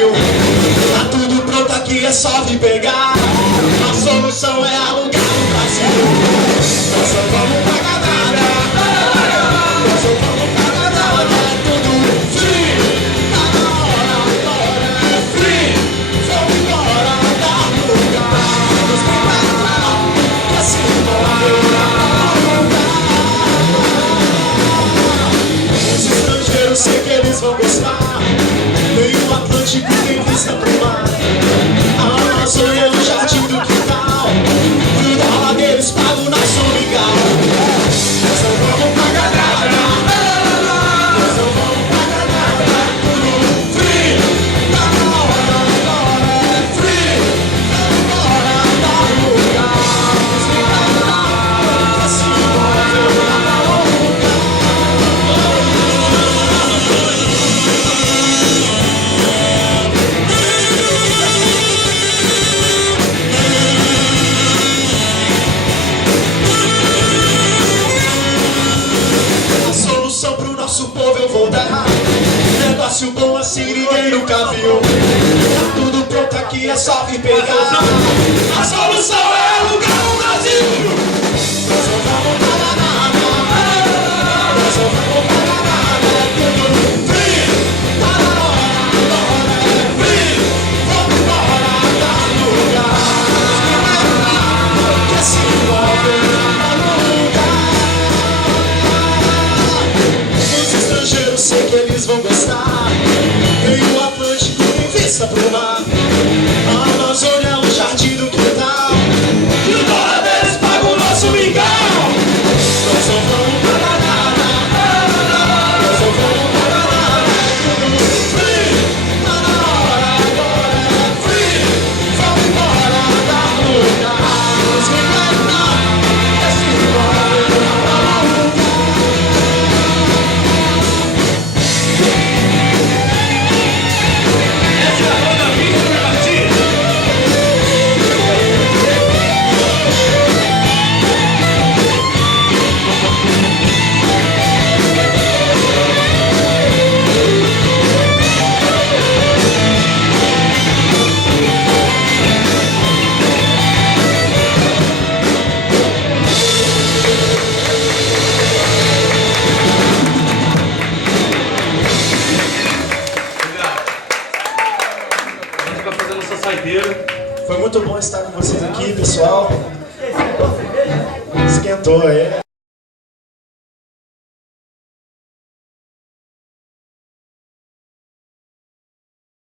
cavil. Tá tudo pronto aqui, é só vir pegar. A solução é alugar o Brasil. Nós só vamos pagar nada. Nós só vamos pagar nada. É tudo free. Tá na hora, agora é free. Vamos embora, dar lugar. Vamos pegar pra se embora. Os estrangeiros, sei que eles vão gostar. Meio Atlântico tem vista pro mar. A Amazônia é o jardim do quintal. O dólar deles paga o nosso legal. Nós não vamos pagar nada. Nós não vamos pagar nada. Tudo free. Tá na hora, agora é free. Vamos embora, dar lugar. Vamos embora, pra se embora, dar lugar. Pro nosso povo eu vou dar. Negócio bom assim ninguém nunca viu. Tá tudo pronto aqui, é só vir pegar. A solução é alugar o Brasil. Nós não vamos pagar nada. Nós não vamos pagar nada. É tudo free. Tá na hora, agora é free. Vamos embora, dar lugar. Que se envolve na lugar. Sei que eles vão gostar. Meio Atlântico em vista pro mar. A Amazônia é o jardim do quintal. E o dólar deles paga o nosso mingau. Nós não vamos pagar nada. Nós não vamos pagar nada. É tudo free. Tá na hora, agora é free. Vamos embora, dar lugar. Vamos embora, esse embora, dar lugar. Foi muito bom estar com vocês aqui, pessoal. Esquentou aí.